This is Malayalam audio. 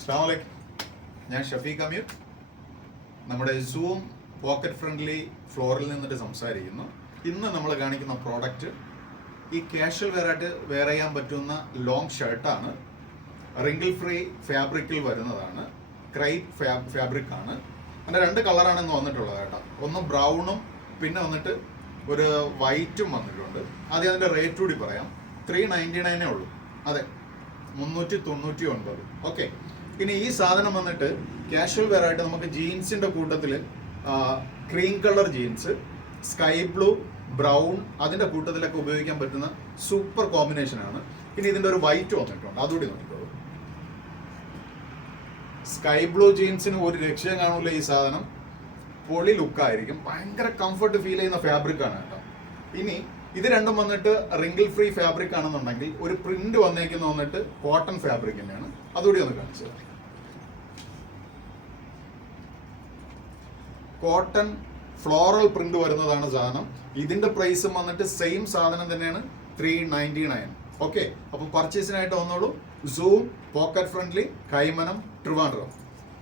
അസ്സലാമു അലൈക്കും. ഞാൻ ഷഫീഖ് അമീർ. നമ്മുടെ സൂം പോക്കറ്റ് ഫ്രണ്ട്ലി ഫ്ലോറിൽ നിന്നിട്ട് സംസാരിക്കുന്നു. ഇന്ന് നമ്മൾ കാണിക്കുന്ന പ്രോഡക്റ്റ് ഈ കാഷ്വൽ വെയറായിട്ട് വെയർ ചെയ്യാൻ പറ്റുന്ന ലോങ് ഷർട്ടാണ്. റിങ്കിൾ ഫ്രീ ഫാബ്രിക്കിൽ വരുന്നതാണ്. ക്രൈപ്പ് ഫാബ്രിക് ആണ്. അതിൻ്റെ രണ്ട് കളറാണ് ഇന്ന് വന്നിട്ടുള്ളത് കേട്ടോ. ഒന്ന് ബ്രൗണും പിന്നെ വന്നിട്ട് ഒരു വൈറ്റും വന്നിട്ടുണ്ട്. ആദ്യം അതിൻ്റെ റേറ്റ് കൂടി പറയാം. 399 ഉള്ളൂ. അതെ, 399. ഓക്കെ. ഇനി ഈ സാധനം വന്നിട്ട് കാഷ്വൽ വെയർ ആയിട്ട് നമുക്ക് ജീൻസിന്റെ കൂട്ടത്തിൽ cream colour jeans, sky blue, brown അതിന്റെ കൂട്ടത്തിലൊക്കെ ഉപയോഗിക്കാൻ പറ്റുന്ന സൂപ്പർ കോമ്പിനേഷൻ ആണ്. ഇനി ഇതിന്റെ ഒരു വൈറ്റ് വന്നിട്ടുണ്ട്, അതുകൂടി നോക്കിക്കോളൂ. സ്കൈ ബ്ലൂ ജീൻസിന് ഒരു രക്ഷയും കാണൂല. ഈ സാധനം പൊളി ലുക്കായിരിക്കും. ഭയങ്കര കംഫർട്ട് ഫീൽ ചെയ്യുന്ന ഫാബ്രിക് ആണ് കേട്ടോ. ഇനി ഇത് രണ്ടും വന്നിട്ട് റിങ്കിൾ ഫ്രീ ഫാബ്രിക് ആണെന്നുണ്ടെങ്കിൽ ഒരു പ്രിന്റ് വന്നേക്കുന്ന വന്നിട്ട് കോട്ടൺ ഫാബ്രിക് തന്നെയാണ്. അതുകൂടി ഒന്ന് കാണിച്ചത്. കോട്ടൺ ഫ്ലോറൽ പ്രിന്റ് വരുന്നതാണ് സാധനം. ഇതിന്റെ പ്രൈസും വന്നിട്ട് സെയിം സാധനം തന്നെയാണ്, 399. ഓക്കെ. അപ്പോൾ പർച്ചേസിനായിട്ട് വന്നോളൂ. Zoom pocket friendly, Kaimanam, Trivandrum.